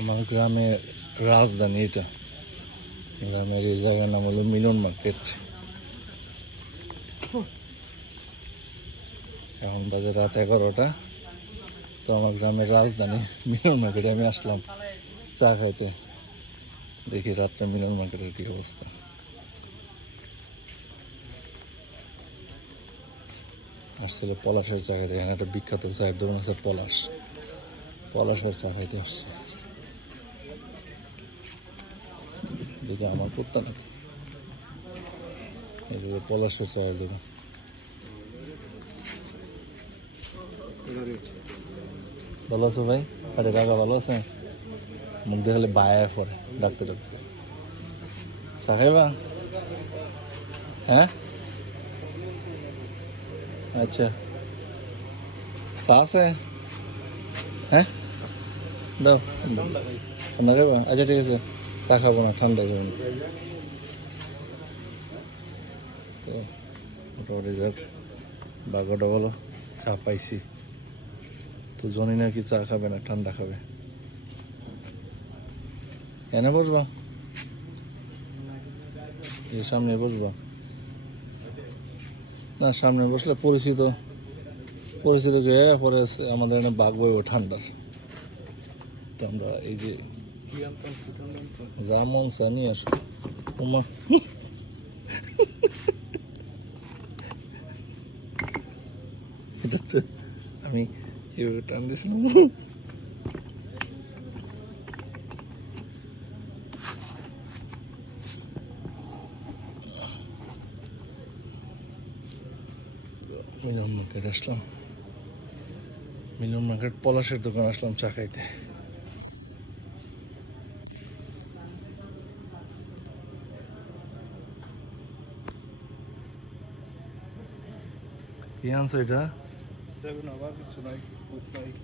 আমার গ্রামের রাজধানী এটা। গ্রামের এই জায়গার নাম হলো মিলন মার্কেট। এখন বাজে রাত এগারোটা। তো আমার গ্রামের রাজধানী মিলন মার্কেটে আমি আসলাম চা খাইতে। দেখি রাত্রে মিলন মার্কেটের কি অবস্থা। আসছিল পলাশের চা খাইতে, এখানে একটা বিখ্যাত চায়ের দোকান আছে পলাশ। পলাশের চা খাইতে আসছে। যদি আমার করতে না এদিকে পলাশের চায়ের দোকান ভালো আছো ভাই আরে কাকা ভালো আছে মুখ দেখালে বায়া পরে ডাকতে ডাকতে চা খাইবা হ্যাঁ আচ্ছা চা আছে হ্যাঁ দাও ঠান্ডা খাইবা আচ্ছা ঠিক আছে চা খাব না, ঠান্ডা যাবে না। তো, মোটামুটি যাক বাগটা বলো, চা পাইছি। তো জনি নাকি চা খাবে না, ঠান্ডা খাবে? এনে বসবো। এই সামনে বসবো। না, সামনে বসলে পরিচিত পরিচিত গিয়ে পরে আমাদের এখানে বাঘ বইব ঠান্ডার। তো আমরা এই যে জামন চা নিয়ে আসো উমা এটা তো আমি এভাবে টান দিয়েছিলাম মিলন মার্কেট আসলাম। মিলন মার্কেট পলাশের দোকান আসলাম চা খাইতে। The answer is? 7 hours, it's like,